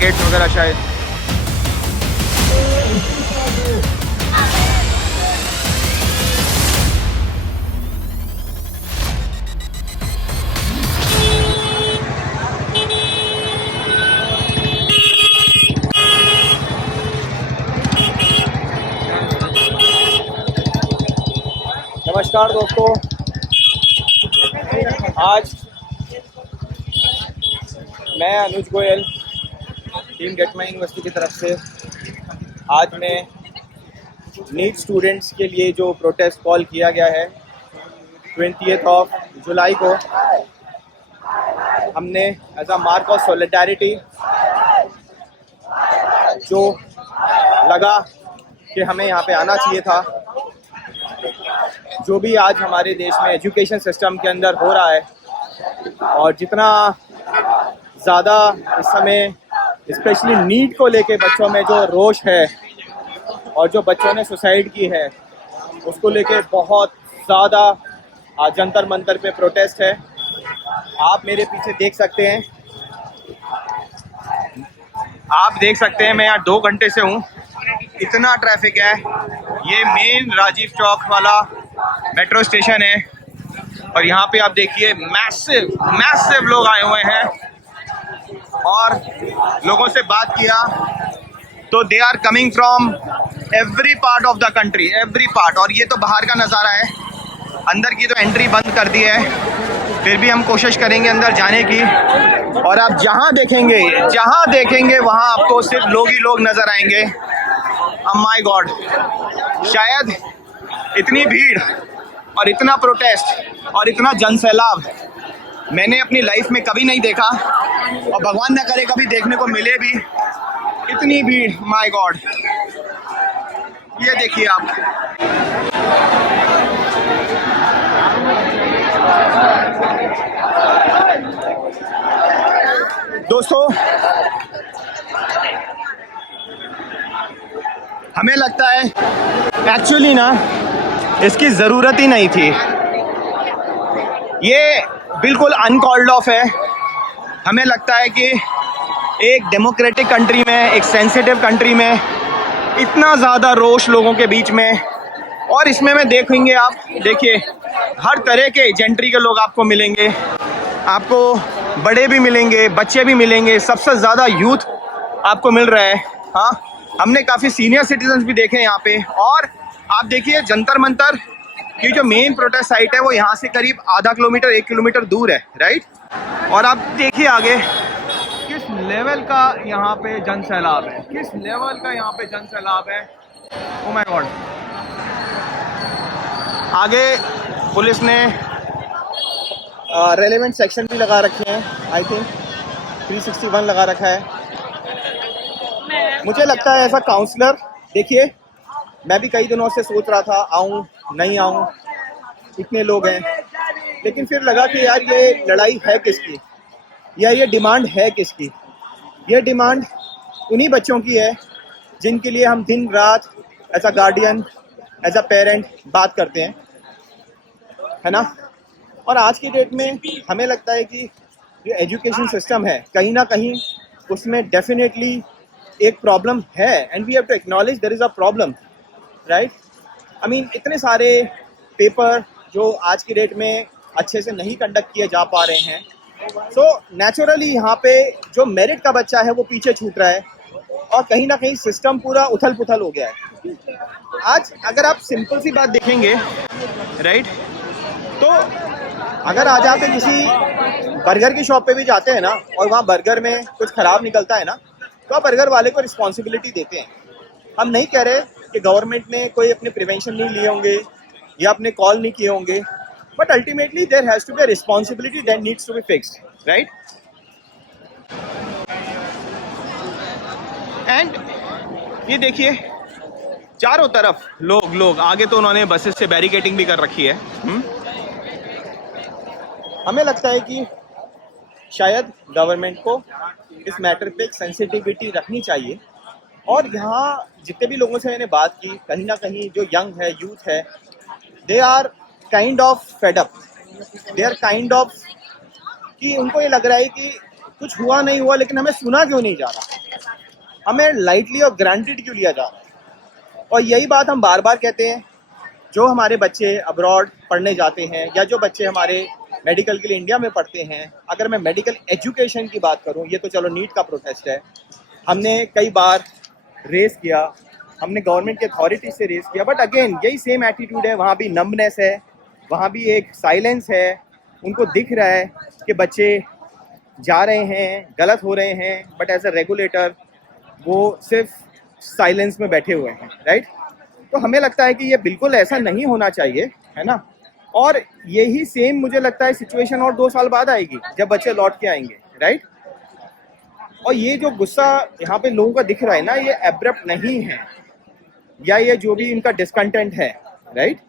Gets वगैरह शायद। नमस्कार दोस्तों, आज मैं Anuj Goyal team get my university की तरफ से आज मैं नीट स्टूडेंट्स के लिए जो प्रोटेस्ट कॉल किया गया है 20 जुलाई को, हमने as a mark of solidarity जो लगा कि हमें यहाँ पे आना चाहिए था। जो भी आज हमारे देश में एजुकेशन सिस्टम के अंदर हो रहा है और जितना ज़्यादा इस समय स्पेशली नीट को लेके बच्चों में जो रोष है और जो बच्चों ने सुसाइड की है उसको लेके बहुत ज़्यादा जंतर मंतर पे प्रोटेस्ट है। आप मेरे पीछे देख सकते हैं, मैं यहाँ 2 घंटे से हूँ। इतना ट्रैफिक है। ये मेन राजीव चौक वाला मेट्रो स्टेशन है और यहाँ पे आप देखिए मैसिव लोग आए हुए हैं। और लोगों से बात किया तो they are coming from every part of the country, every part. और ये तो बाहर का नज़ारा है, अंदर की तो एंट्री बंद कर दी है, फिर भी हम कोशिश करेंगे अंदर जाने की। और आप जहाँ देखेंगे वहाँ आपको सिर्फ लोग ही लोग नज़र आएंगे। माय गॉड, शायद इतनी भीड़ और इतना प्रोटेस्ट और इतना जनसैलाब मैंने अपनी लाइफ में कभी नहीं देखा और भगवान न करे कभी देखने को मिले भी। इतनी भीड़, माय गॉड। ये देखिए आप, दोस्तों हमें लगता है एक्चुअली ना इसकी ज़रूरत ही नहीं थी। ये बिल्कुल अनकॉल्ड ऑफ है। हमें लगता है कि एक डेमोक्रेटिक कंट्री में, एक सेंसिटिव कंट्री में इतना ज़्यादा रोष लोगों के बीच में, और इसमें में देखेंगे आप, देखिए हर तरह के जेंट्री के लोग आपको मिलेंगे, आपको बड़े भी मिलेंगे, बच्चे भी मिलेंगे, सबसे ज़्यादा यूथ आपको मिल रहा है। हाँ, हमने काफ़ी सीनियर सिटीजन्स भी देखे यहाँ पे। और आप देखिए जंतर मंतर की जो मेन प्रोटेस्ट साइट है वो यहाँ से करीब आधा किलोमीटर 1 किलोमीटर दूर है, राइट। और आप देखिए आगे किस लेवल का यहाँ पे जन सैलाब है, किस लेवल का यहाँ पे जन सैलाब है। Oh my God. आगे पुलिस ने रेलेवेंट सेक्शन भी लगा रखे हैं, आई थिंक 361 लगा रखा है। मुझे लगता है ऐसा काउंसलर, देखिए मैं भी कई दिनों से सोच रहा था आऊं नहीं आऊं, इतने लोग हैं, लेकिन फिर लगा कि यार ये लड़ाई है किसकी, या ये डिमांड है किसकी। ये डिमांड उन्हीं बच्चों की है जिनके लिए हम दिन रात as a guardian, as a parent बात करते हैं, है ना। और आज की डेट में हमें लगता है कि जो एजुकेशन सिस्टम है कहीं ना कहीं उसमें डेफिनेटली एक प्रॉब्लम है, and we have to acknowledge there is a problem, right. I mean इतने सारे पेपर जो आज की डेट में अच्छे से नहीं कंडक्ट किए जा पा रहे हैं, सो नेचुरली यहाँ पे जो मेरिट का बच्चा है वो पीछे छूट रहा है और कहीं ना कहीं सिस्टम पूरा उथल पुथल हो गया है। आज अगर आप सिंपल सी बात देखेंगे, राइट, तो अगर आज आप किसी बर्गर की शॉप पे भी जाते हैं ना और वहाँ बर्गर में कुछ ख़राब निकलता है ना, तो आप बर्गर वाले को रिस्पॉन्सिबिलिटी देते हैं। हम नहीं कह रहे कि गवर्नमेंट ने कोई अपने प्रिवेंशन नहीं लिए होंगे या अपने कॉल नहीं किए होंगे, but ultimately there has to be a responsibility that needs to be fixed, right. And ये देखिए चारों तरफ लोग आगे तो उन्होंने बसेस से बैरिकेडिंग भी कर रखी है। हमें लगता है कि शायद गवर्नमेंट को इस मैटर पे एक सेंसिटिविटी रखनी चाहिए। और यहाँ जितने भी लोगों से मैंने बात की, कहीं ना कहीं जो यंग है, यूथ है, they are kind of fed up, they are kind of कि उनको ये लग रहा है कि कुछ हुआ नहीं हुआ लेकिन हमें सुना क्यों नहीं जा रहा, हमें लाइटली और ग्रांटेड क्यों लिया जा रहा है? और यही बात हम बार बार कहते हैं, जो हमारे बच्चे अब्रॉड पढ़ने जाते हैं या जो बच्चे हमारे मेडिकल के लिए इंडिया में पढ़ते हैं, अगर मैं मेडिकल एजुकेशन की बात करूं, ये तो चलो नीट का प्रोटेस्ट है, हमने कई बार रेस किया, हमने गवर्नमेंट की अथॉरिटी से रेस किया, बट अगेन यही सेम एटीट्यूड है, वहाँ भी नम्बनेस है, वहाँ भी एक साइलेंस है। उनको दिख रहा है कि बच्चे जा रहे हैं, गलत हो रहे हैं, बट एज अ रेगुलेटर वो सिर्फ साइलेंस में बैठे हुए हैं, राइट? तो हमें लगता है कि ये बिल्कुल ऐसा नहीं होना चाहिए, है ना? और यही सेम मुझे लगता है सिचुएशन और 2 साल बाद आएगी जब बच्चे लौट के आएंगे, राइट? और ये जो गुस्सा यहाँ पे लोगों का दिख रहा है ना, ये एब्रप्ट नहीं है, या ये जो भी इनका डिस्कंटेंट है, राइट?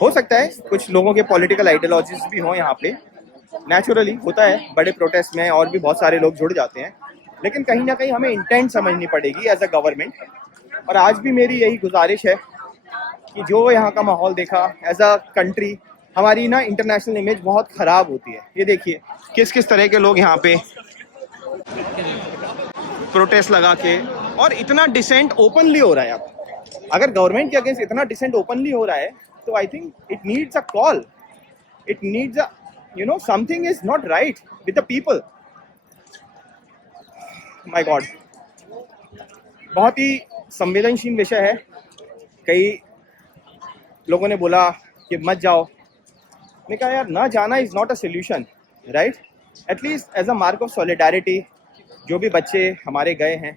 हो सकता है कुछ लोगों के पॉलिटिकल आइडियोलॉजीज भी हों यहाँ पे, नेचुरली होता है, बड़े प्रोटेस्ट में और भी बहुत सारे लोग जुड़ जाते हैं, लेकिन कहीं ना कहीं हमें इंटेंट समझनी पड़ेगी एज अ गवर्नमेंट। और आज भी मेरी यही गुजारिश है कि जो यहाँ का माहौल देखा, एज अ कंट्री हमारी ना इंटरनेशनल इमेज बहुत ख़राब होती है। ये देखिए किस किस तरह के लोग यहाँ पे प्रोटेस्ट लगा के, और इतना डिसेंट ओपनली हो रहा है। अब अगर गवर्नमेंट के अगेंस्ट इतना डिसेंट ओपनली हो रहा है तो I think it needs a call, it needs a something is not right with the people. My God, बहुत ही संवेदनशील विषय है। कई लोगों ने बोला कि मत जाओ, मैंने कहा यार ना जाना is not a solution, right? At least as a mark of solidarity जो भी बच्चे हमारे गए हैं,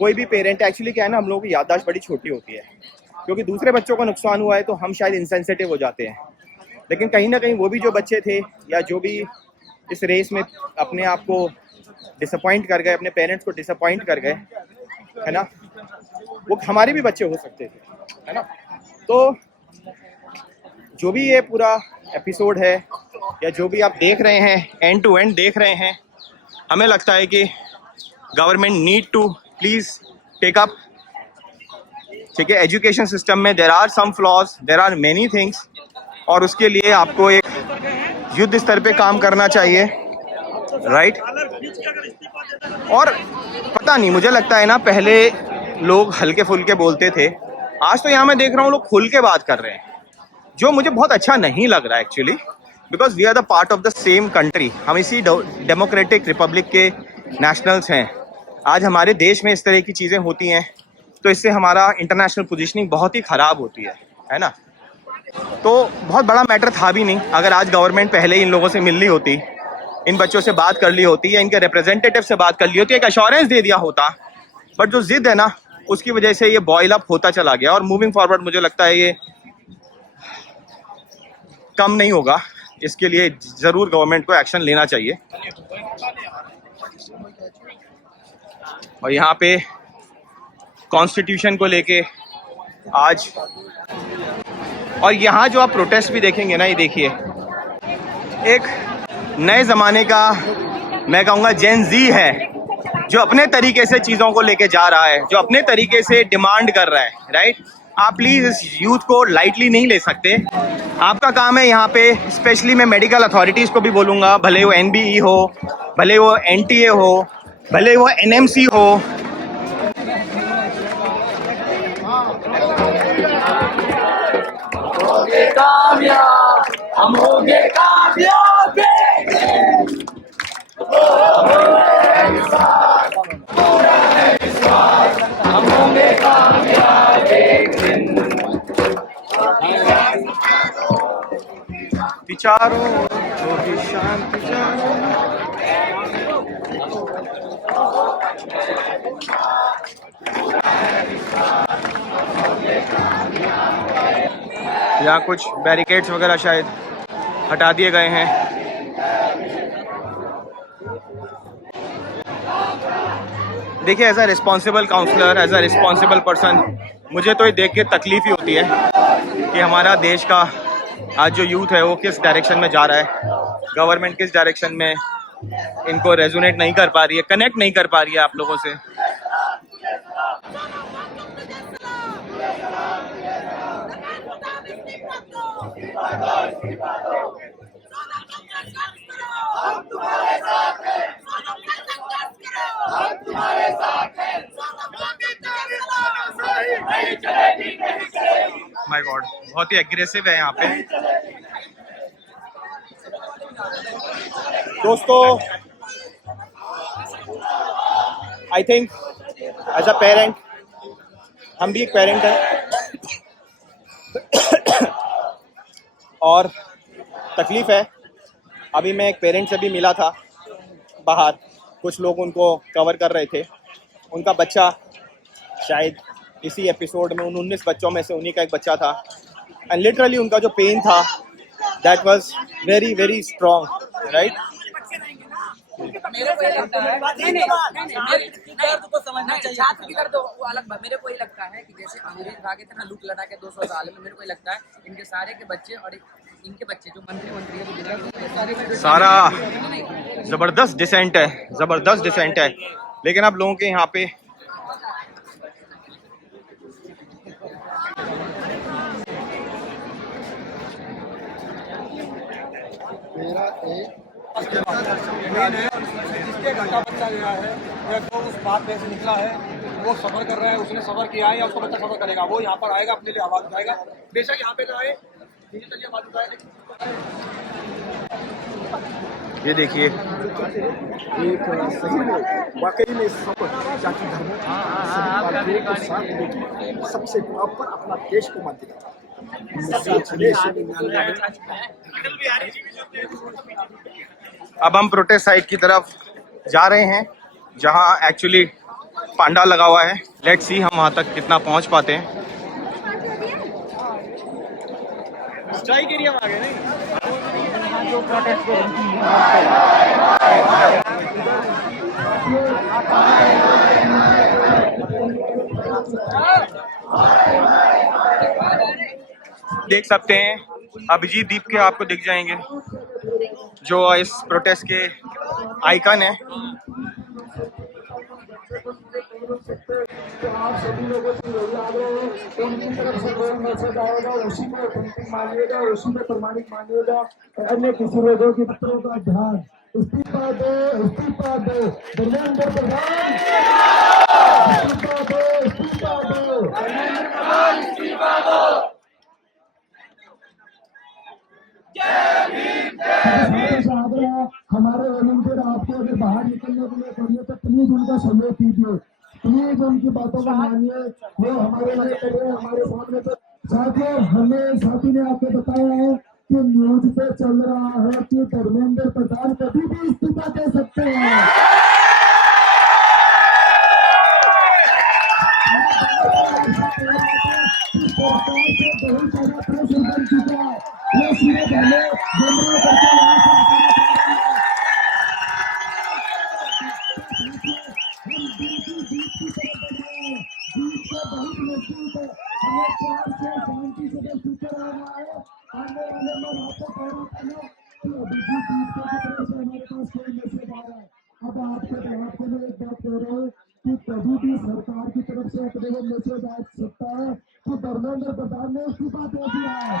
कोई भी पेरेंट, एक्चुअली क्या है ना, हम लोगों की याददाश्त बड़ी छोटी होती है, क्योंकि दूसरे बच्चों को नुकसान हुआ है तो हम शायद इंसेंसिटिव हो जाते हैं, लेकिन कहीं ना कहीं वो भी जो बच्चे थे या जो भी इस रेस में अपने आप को डिसअपॉइंट कर गए, अपने पेरेंट्स को डिसअपॉइंट कर गए, है ना, वो हमारे भी बच्चे हो सकते थे, है ना? तो जो भी ये पूरा एपिसोड है या जो भी आप देख रहे हैं, एंड टू एंड देख रहे हैं, हमें लगता है कि government need to please take up, ठीक है? एजुकेशन सिस्टम में there are some flaws, there are many things, और उसके लिए आपको एक युद्ध स्तर पे काम करना चाहिए, राइट? और पता नहीं, मुझे लगता है ना, पहले लोग हल्के फुल्के बोलते थे, आज तो यहाँ मैं देख रहा हूँ लोग खुल के बात कर रहे हैं, जो मुझे बहुत अच्छा नहीं लग रहा है actually, because we are the part of the same country. हम इसी डेमोक्रेटिक रिपब्लिक के नेशनल्स हैं। आज हमारे देश में इस तरह की चीज़ें होती हैं तो इससे हमारा इंटरनेशनल पोजीशनिंग बहुत ही ख़राब होती है ना? तो बहुत बड़ा मैटर था भी नहीं अगर आज गवर्नमेंट पहले ही इन लोगों से मिल ली होती, इन बच्चों से बात कर ली होती, या इनके रिप्रेजेंटेटिव से बात कर ली होती, एक एश्योरेंस दे दिया होता। बट जो जिद है ना, उसकी वजह से ये बॉयल अप होता चला गया, और मूविंग फॉरवर्ड मुझे लगता है ये कम नहीं होगा। इसके लिए ज़रूर गवर्नमेंट को एक्शन लेना चाहिए। और यहाँ पे कॉन्स्टिट्यूशन को लेके आज, और यहाँ जो आप प्रोटेस्ट भी देखेंगे ना, ये देखिए एक नए ज़माने का, मैं कहूँगा जेन ज़ी है, जो अपने तरीके से चीज़ों को लेके जा रहा है, जो अपने तरीके से डिमांड कर रहा है, राइट? आप प्लीज़ इस यूथ को लाइटली नहीं ले सकते। आपका काम है यहाँ पे, स्पेशली मैं मेडिकल अथॉरिटीज़ को भी बोलूँगा, भले वो NBE हो, भले वो NTA हो, भले वो NMC हो, कामयाब, हम होंगे कामयाब, हम होंगे कामयाब एक दिन। विचारों को भी शांति जानो। यहाँ कुछ बैरिकेड्स वगैरह शायद हटा दिए गए हैं। देखिए, as a responsible counsellor, as a responsible person, मुझे तो ये देख के तकलीफ ही होती है कि हमारा देश का आज जो यूथ है वो किस डायरेक्शन में जा रहा है। गवर्नमेंट किस डायरेक्शन में इनको रेजोनेट नहीं कर पा रही है, कनेक्ट नहीं कर पा रही है आप लोगों से। हम तुम्हारे साथ हैं, माय गॉड, बहुत ही एग्रेसिव है यहाँ पे। दोस्तों, I think as a parent, हम भी एक पेरेंट हैं और तकलीफ है। अभी मैं एक पेरेंट से भी मिला था बाहर, कुछ लोग उनको कवर कर रहे थे। उनका बच्चा शायद इसी एपिसोड में उन 19 बच्चों में से उन्हीं का एक बच्चा था, एंड लिटरली उनका जो पेन था that was very very strong, right. मेरे को ये लगता है मेरे दर्द को समझना चाहिए। छात्र की दर्द वो अलग बात। मेरे को ये लगता है कि जैसे अंग्रेज भागे थे ना लूट लटा के 200 साल में, मेरे को ये लगता है इनके सारे के बच्चे और इनके बच्चे जो मंत्री है सारा जबरदस्त डिसेंट है, जबरदस्त डिसेंट है। लेकिन अब लोगों के यहाँ पे जिसके घर का बच्चा गया है या जो उस बात में से निकला है, वो सफर कर रहा है, उसने सफर किया है या उसका बच्चा सफर करेगा, वो यहाँ पर आएगा, अपने लिए आवाज उठाएगा। बेशक यहाँ पे ना आए, डिजिटली आवाज उठाए। ये देखिए, एक सही में वाकई में सफर जाति धर्मों को साथ लेके सबसे प्रॉपर अपना देश को मत दिया। अब हम प्रोटेस्ट साइट की तरफ जा रहे हैं जहां एक्चुअली पांडा लगा हुआ है। लेट्स सी हम वहां तक कितना पहुंच पाते हैं। स्ट्राइक एरिया में आ गए नहीं? जो प्रोटेस्ट देख सकते हैं अभिजीत दीप के आपको दिख जाएंगे जो इस प्रोटेस्ट के आइकन है। आप सभी लोगों से यही आग्रह है, उनकी तरफ से कोई मैसेज आएगा उसी में ऑथेंटिक मानिएगा, उसी में प्रमाणिक मानिएगा। अन्य किसी लोगों की पत्रों का ध्यान इस्तीफा दो, इस्तीफा दो, धर्मेंद्र प्रधान इस्तीफा दो, इस्तीफा दो, धर्मेंद्र प्रधान इस्तीफा दो। हमारे वॉलंटियर आपको अगर बाहर निकलने के लिए करिए तो प्लीज उनका सहयोग कीजिए, प्लीज उनकी बातों को मानिए, वो हमारे लिए कर रहे हैं हमारे सामने। तो साथियों, हमें साथी ने आपको बताया है कि न्यूज पे चल रहा है कि धर्मेंद्र प्रधान कभी भी इस्तीफा दे सकते हैं। सरकार से बहुत सारा प्रेशर बन चुका है, वो सीधे हमें गुमराह करके यहाँ से कि कभी भी सरकार की तरफ से अपने को मैसेज आ सकता है कि धर्मेंद्र प्रधान ने इस्तीफा दे दिया है।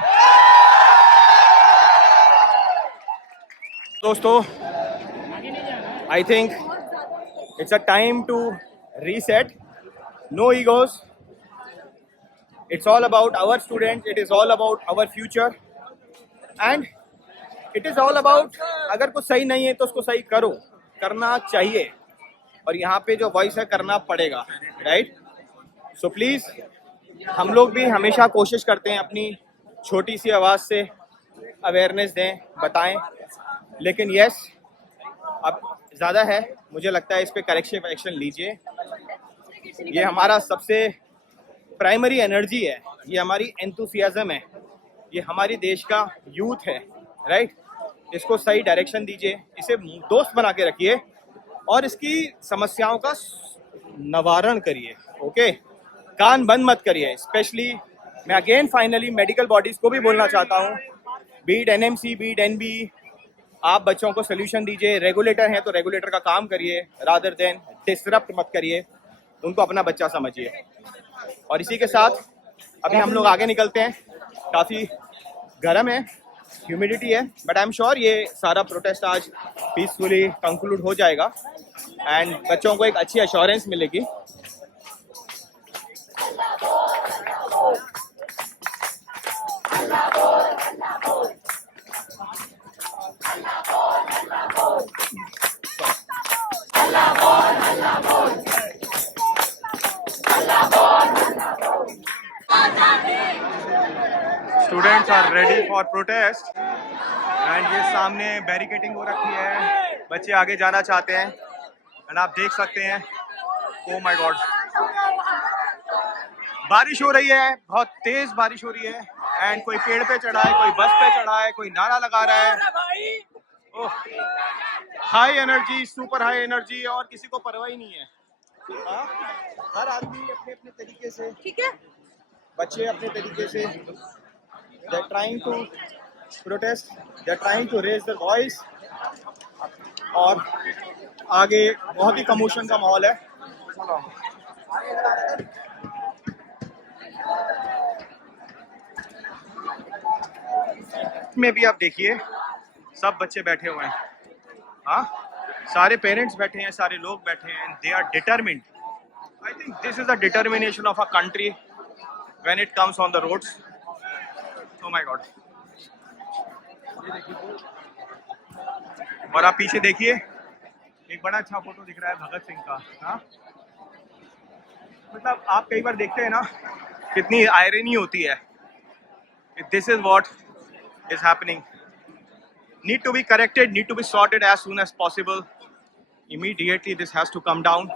दोस्तों, I think it's a time to reset, no egos, it's all about our students, it is all about our future and it is all about अगर कुछ सही नहीं है तो उसको सही करो, करना चाहिए, और यहाँ पे जो वॉइस है करना पड़ेगा, राइट। सो प्लीज, हम लोग भी हमेशा कोशिश करते हैं अपनी छोटी सी आवाज़ से अवेयरनेस दें, बताएं, लेकिन यस अब ज़्यादा है, मुझे लगता है इस पे करेक्टिव एक्शन लीजिए। ये हमारा सबसे प्राइमरी एनर्जी है, ये हमारी एंथुसियाज्म है, ये हमारी देश का यूथ है, राइट। इसको सही डायरेक्शन दीजिए, इसे दोस्त बना के रखिए और इसकी समस्याओं का निवारण करिए, ओके। कान बंद मत करिए। स्पेशली मैं अगेन फाइनली मेडिकल बॉडीज़ को भी बोलना चाहता हूँ, बीट एनएमसी, बीट एनबी, आप बच्चों को सोल्यूशन दीजिए। रेगुलेटर हैं तो रेगुलेटर का काम करिए, रादर देन डिसरप्ट मत करिए, उनको अपना बच्चा समझिए। और इसी के साथ अभी हम लोग आगे निकलते हैं, काफ़ी गर्म है, ह्यूमिडिटी है, बट आई एम श्योर ये सारा प्रोटेस्ट आज पीसफुली कंक्लूड हो जाएगा एंड बच्चों को एक अच्छी अश्योरेंस मिलेगी। Students are ready for protest and ये सामने बैरिकेडिंग हो रखी है, बच्चे आगे जाना चाहते हैं एंड आप देख सकते हैं। ओ माय गॉड, बारिश हो रही है, बहुत तेज बारिश हो रही है एंड कोई पेड़ पे चढ़ा है, कोई बस पे चढ़ा है, कोई नारा लगा रहा है। Oh, high energy, super high energy और किसी को परवाह ही नहीं है। हाँ? हर आदमी अपने अपने तरीके से, ठीक है, बच्चे अपने तरीके से they are trying to protest, they are trying to raise their voice और आगे बहुत ही कमोशन का माहौल है। में भी आप देखिए सब बच्चे बैठे हुए हैं, हाँ, सारे पेरेंट्स बैठे हैं, सारे लोग बैठे हैं, they are determined. I think this is the determination of a country when it comes on the roads. Oh my god, और आप पीछे देखिए एक बड़ा अच्छा फोटो दिख रहा है भगत सिंह का। हाँ, मतलब आप कई बार देखते हैं ना कितनी आयरनी होती है। This is what is happening, need to be corrected, need to be sorted as soon as possible. Immediately this has to come down.